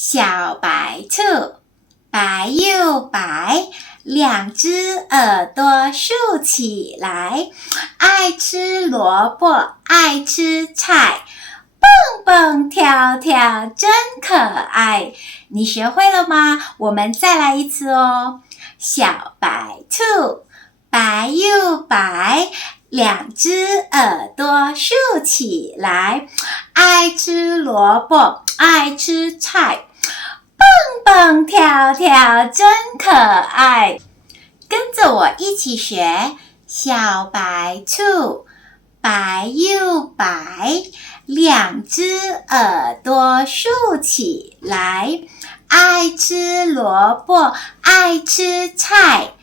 小白兔，白又白，两只耳朵竖起来，爱吃萝卜，爱吃菜，蹦蹦跳跳真可爱。你学会了吗？我们再来一次哦。小白兔，白又白，两只耳朵竖起来，爱吃萝卜，爱吃菜，蹦蹦跳跳真可爱。跟着我一起学，小白兔，白又白，两只耳朵竖起来，爱吃萝卜，爱吃菜，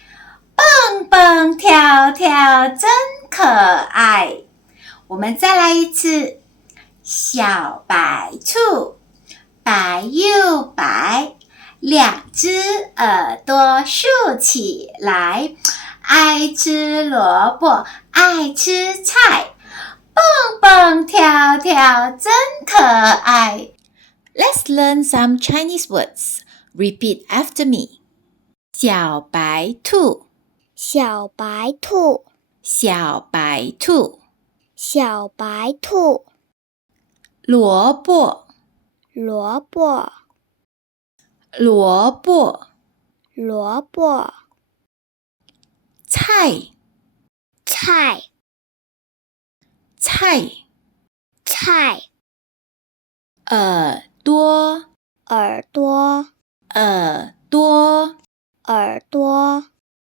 蹦蹦跳跳真可爱。我们再来一次，小白兔，白又白，两只耳朵竖起来，爱吃萝卜，爱吃菜，蹦蹦跳跳真可爱。Let's learn some Chinese words. Repeat after me. 小白兔，小白兔，小白兔，小白兔，萝卜，萝卜，萝卜，萝卜，菜，菜，菜，菜，耳朵，耳朵，耳朵，耳朵，